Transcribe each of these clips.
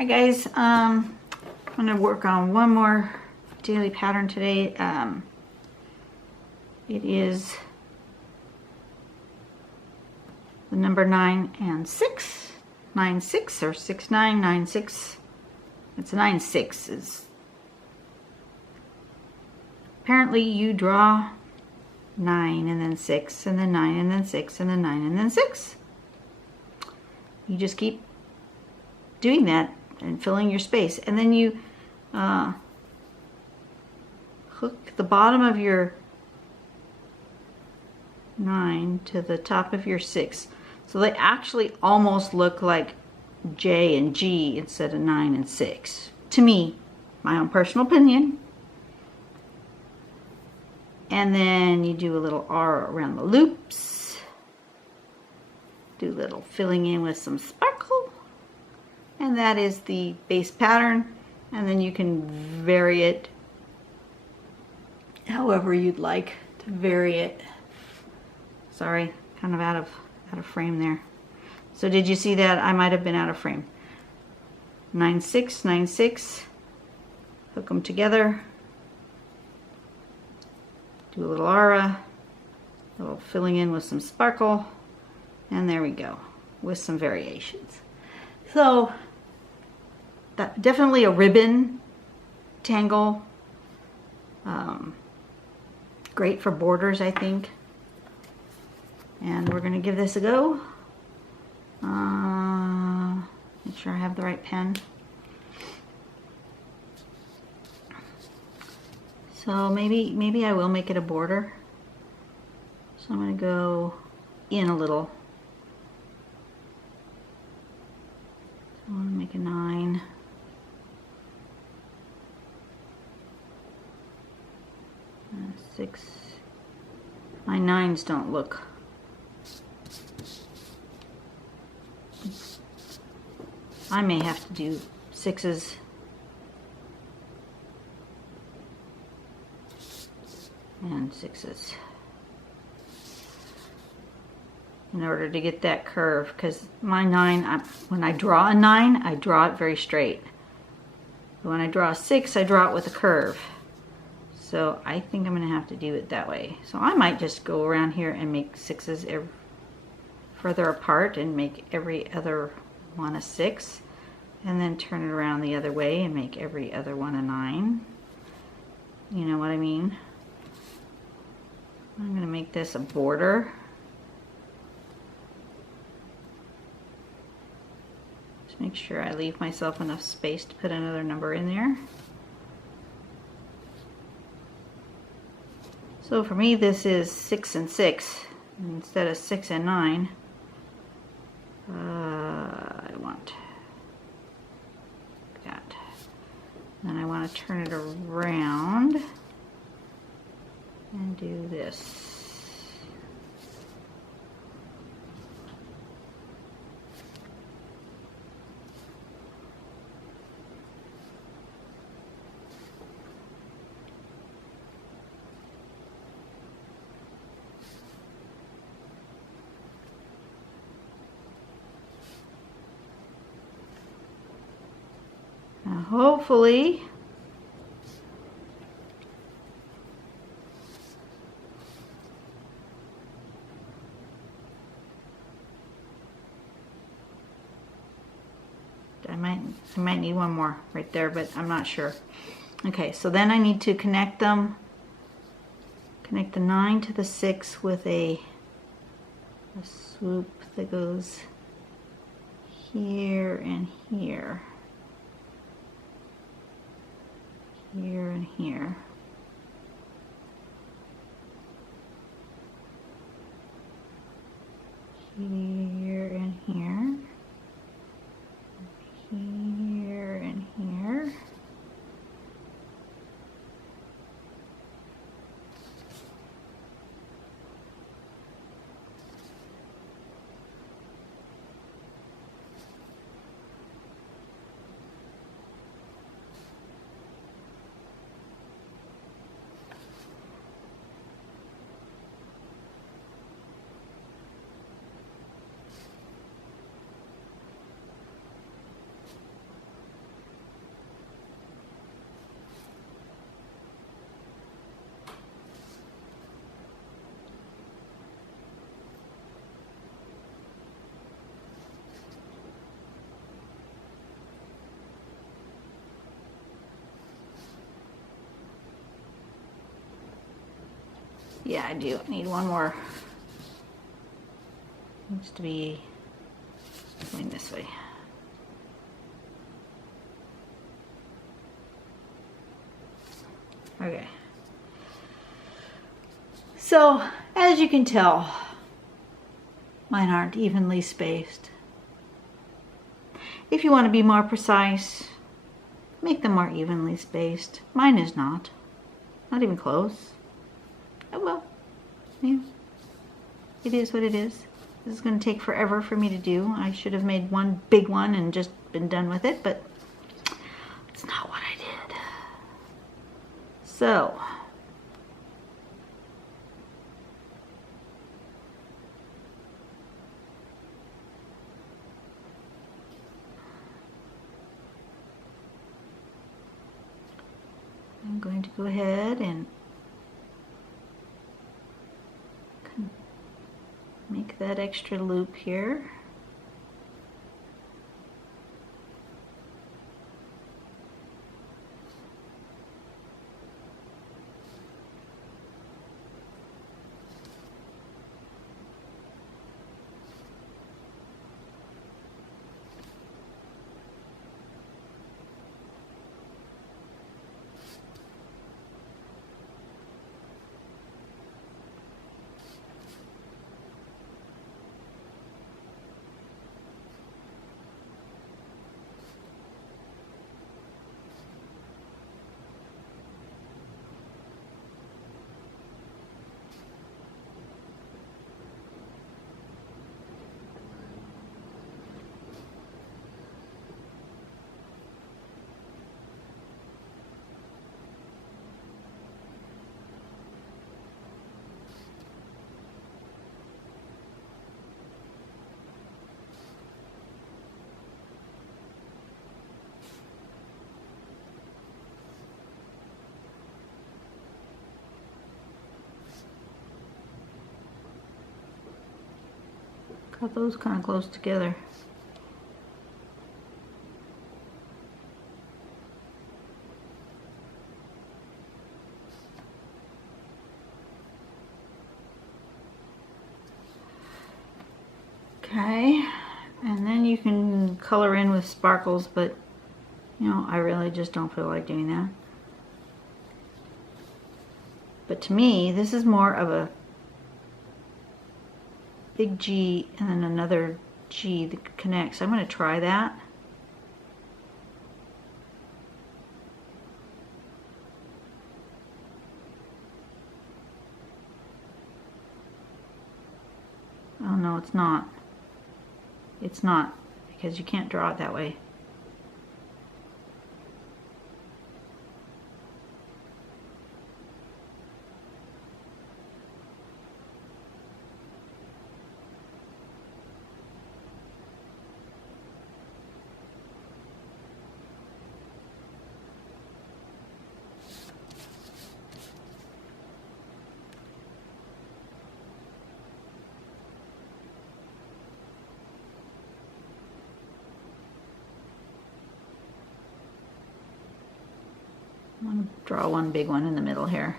Hi guys, I'm going to work on one more daily pattern today. It is the number 9 and 6. 9 6 or 6 9 9 6. It's 9 6. Is apparently you draw 9 and then 6 and then 9 and then 6 and then 9 and then 6. You just keep doing that and filling your space, and then you hook the bottom of your 9 to the top of your 6, so they actually almost look like J and G instead of 9 and 6 to me, my own personal opinion. And then you do a little R around the loops, do a little filling in with some sparkle, and that is the base pattern. And then you can vary it however you'd like to vary it. Sorry, kind of out of frame there. So did you see that? I might have been out of frame. 9 6 9 6, hook them together, do a little aura, a little filling in with some sparkle, and there we go, with some variations. So that definitely a ribbon tangle, great for borders, I think. And we're going to give this a go. Make sure I have the right pen. So maybe I will make it a border. So I'm going to go in a little. So I'm going to make a 9. And 6. My 9s don't look. I may have to do 6s. And 6s in order to get that curve, because my 9, when I draw a 9, I draw it very straight. But when I draw a 6, I draw it with a curve. So I think I'm going to have to do it that way. So I might just go around here and make 6s further apart and make every other one a 6, and then turn it around the other way and make every other one a 9. You know what I mean? I'm going to make this a border. Just make sure I leave myself enough space to put another number in there. So for me, this is 6 and 6 instead of 6 and 9. I want that. Then I want to turn it around and do this. Now hopefully I might need one more right there, but I'm not sure. Okay, so then I need to connect them. Connect the 9 to the 6 with a swoop that goes here and here. Here and here. Here and here. Here and here. Yeah, I do need one more. Needs to be going this way. Okay. So, as you can tell, mine aren't evenly spaced. If you want to be more precise, make them more evenly spaced. Mine is not. Not even close. Oh well. Yeah. It is what it is. This is going to take forever for me to do. I should have made one big one and just been done with it, but it's not what I did. So, I'm going to go ahead and make that extra loop here. Got those kind of close together. Okay, and then you can color in with sparkles, but you know, I really just don't feel like doing that. But to me, this is more of a big G and then another G that connects. I'm going to try that. Oh no, it's not. It's not, because you can't draw it that way. I'm going to draw one big one in the middle here.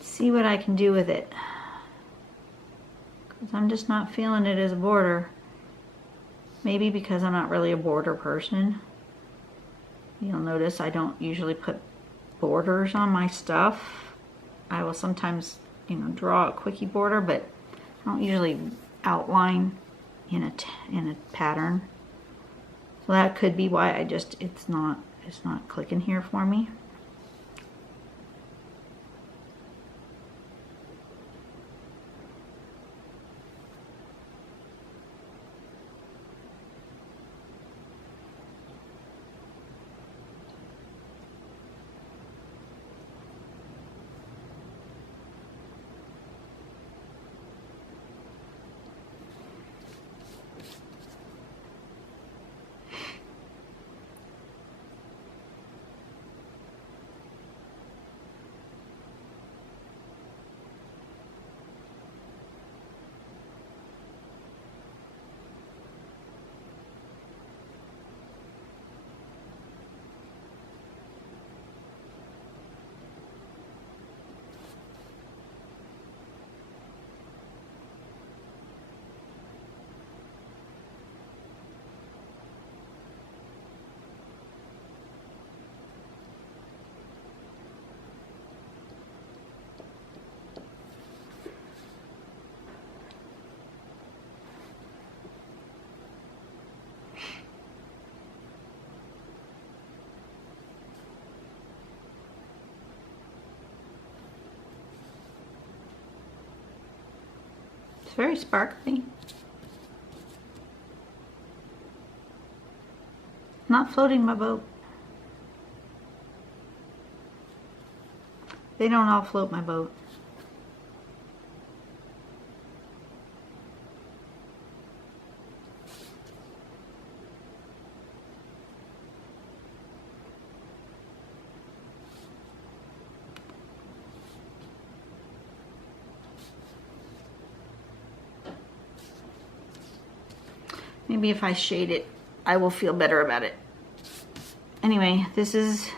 See what I can do with it, because I'm just not feeling it as a border. Maybe because I'm not really a border person. You'll notice I don't usually put borders on my stuff. I will sometimes, you know, draw a quickie border, but I don't usually outline in a pattern. So that could be why it's not clicking here for me. very sparkly. Not floating my boat. They don't all float my boat. Maybe if I shade it, I will feel better about it. Anyway, this is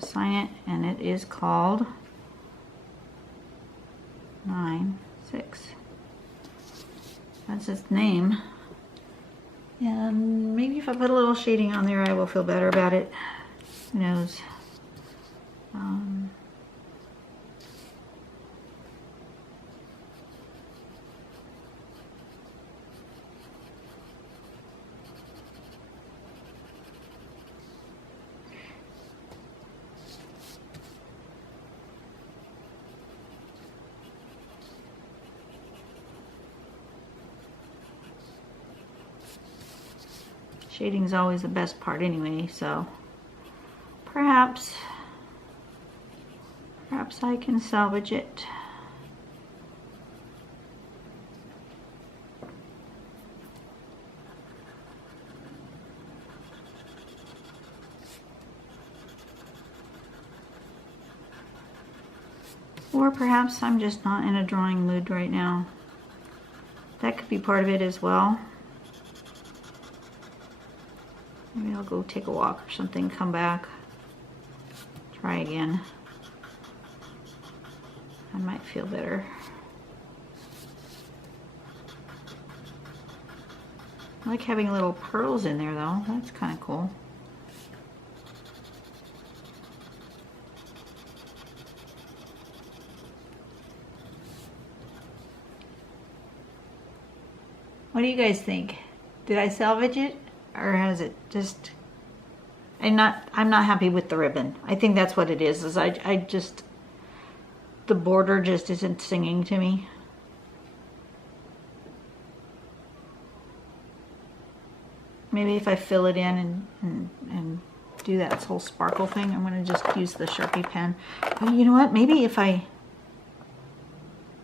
sign it, and it is called 9-6. That's its name. And maybe if I put a little shading on there, I will feel better about it. Who knows? Shading's always the best part anyway, so perhaps I can salvage it. Or perhaps I'm just not in a drawing mood right now. That could be part of it as well. Maybe I'll go take a walk or something, come back, try again. I might feel better. I like having little pearls in there though, that's kind of cool. What do you guys think? Did I salvage it? Or has it just, I'm not happy with the ribbon. I think that's what it is I just, the border just isn't singing to me. Maybe if I fill it in and do that whole sparkle thing, I'm going to just use the Sharpie pen. But you know what, maybe if I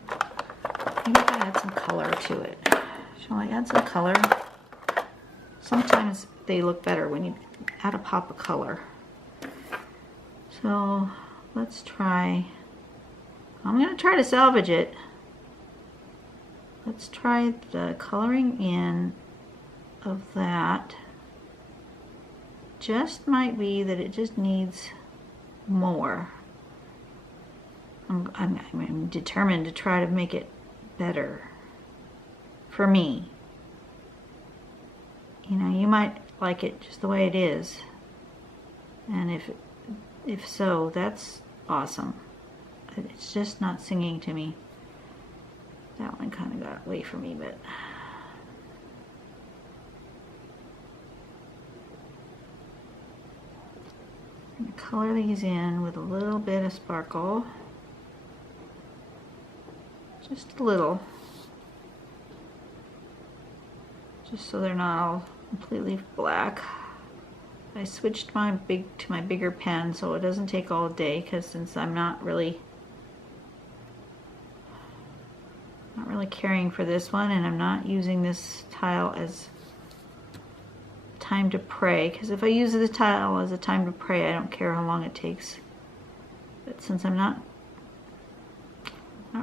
add some color to it. Shall I add some color? Sometimes they look better when you add a pop of color. So let's try, I'm going to try to salvage it. Let's try the coloring in of that. Just might be that it just needs more. I'm determined to try to make it better for me. You know, you might like it just the way it is, and if so, that's awesome. It's just not singing to me. That one kind of got away from me, but I'm going to color these in with a little bit of sparkle, just a little, just so they're not all completely black. I switched to my bigger pen so it doesn't take all day, because since I'm not really caring for this one, and I'm not using this tile as time to pray, because if I use the tile as a time to pray, I don't care how long it takes. But since I'm not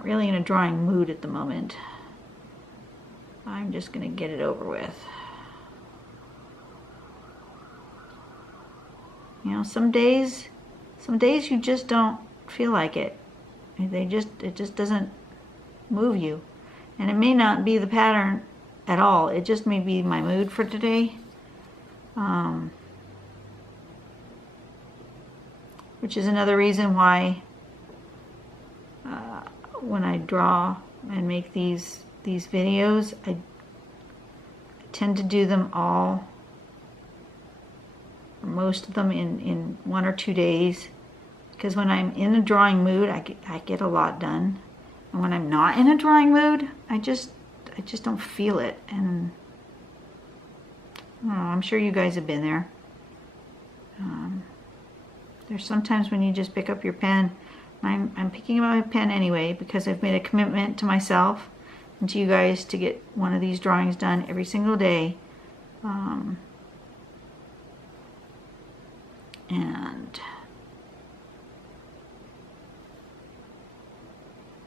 really in a drawing mood at the moment, I'm just going to get it over with. You know, some days you just don't feel like it. It just doesn't move you. And it may not be the pattern at all. It just may be my mood for today. Which is another reason why when I draw and make these videos, I tend to do them all, or most of them, in 1 or 2 days, because when I'm in a drawing mood, I get a lot done. And when I'm not in a drawing mood, I just don't feel it. And I don't know, I'm sure you guys have been there. There's sometimes when you just pick up your pen. I'm picking up my pen anyway because I've made a commitment to myself and to you guys to get one of these drawings done every single day. And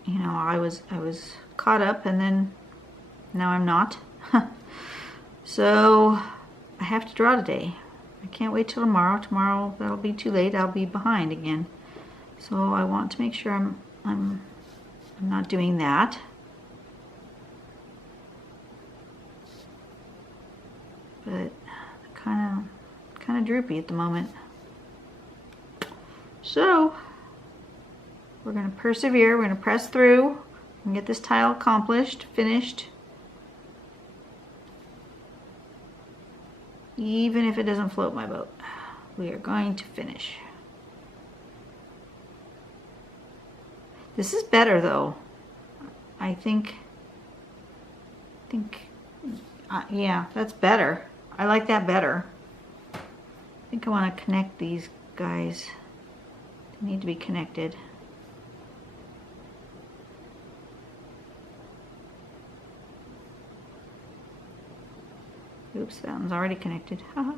you know, I was caught up, and then now I'm not. So I have to draw today. I can't wait till tomorrow. Tomorrow that'll be too late. I'll be behind again. So I want to make sure I'm not doing that. But kind of droopy at the moment. So we're going to persevere. We're going to press through and get this tile accomplished, finished. Even if it doesn't float my boat, we are going to finish. This is better though. I think yeah, that's better. I like that better. I think I want to connect these guys. They need to be connected. Oops, that one's already connected. Haha.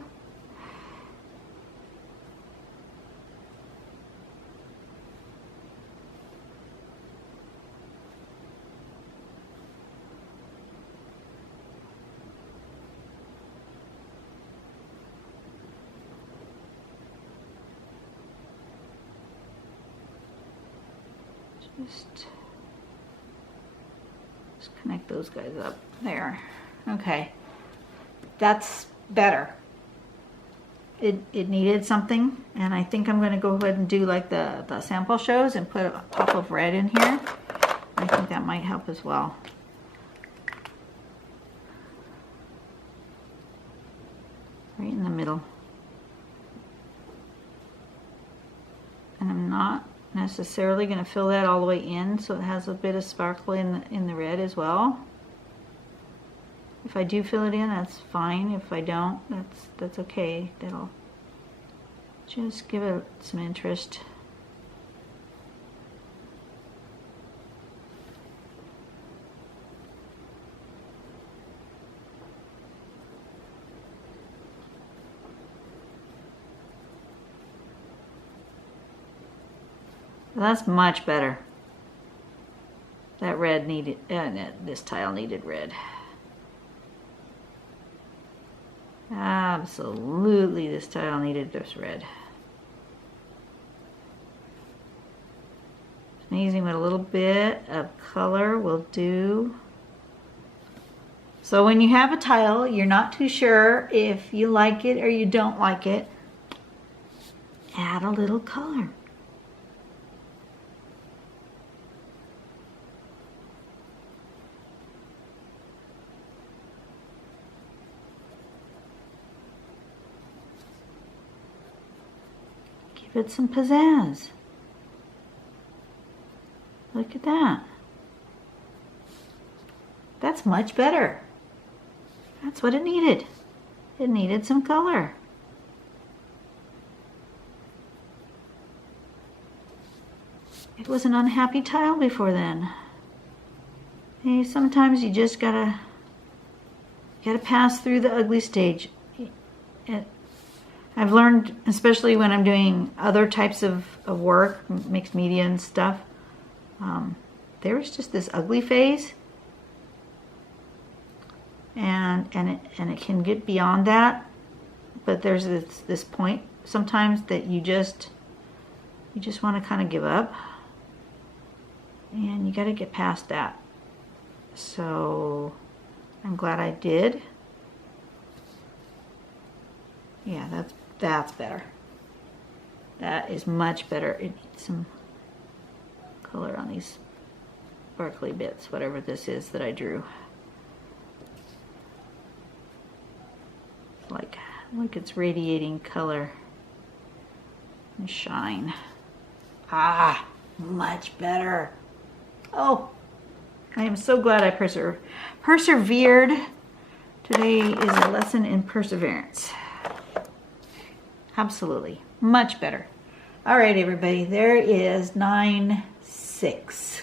Just connect those guys up there. Okay. That's better. It needed something, and I think I'm going to go ahead and do like the sample shows and put a pop of red in here. I think that might help as well. Right in the middle. And I'm not necessarily going to fill that all the way in, so it has a bit of sparkle in the red as well. If I do fill it in, that's fine. If I don't, that's okay. That'll just give it some interest. Well, that's much better. That red needed, this tile needed red. Absolutely, this tile needed this red. It's amazing what a little bit of color will do. So when you have a tile, you're not too sure if you like it or you don't like it, add a little color. Give it some pizzazz. Look at that. That's much better. That's what it needed. It needed some color. It was an unhappy tile before then. Hey, sometimes you just gotta pass through the ugly stage. I've learned, especially when I'm doing other types of work, mixed media and stuff, there was just this ugly phase, and it can get beyond that, but there's this point sometimes that you just want to kind of give up, and you got to get past that. So I'm glad I did. Yeah, that's better. That is much better. It needs some color on these sparkly bits, whatever this is that I drew. Like it's radiating color and shine. Ah, much better. Oh, I am so glad I persevered. Today is a lesson in perseverance. Absolutely. Much better. All right, everybody. There is 9-6.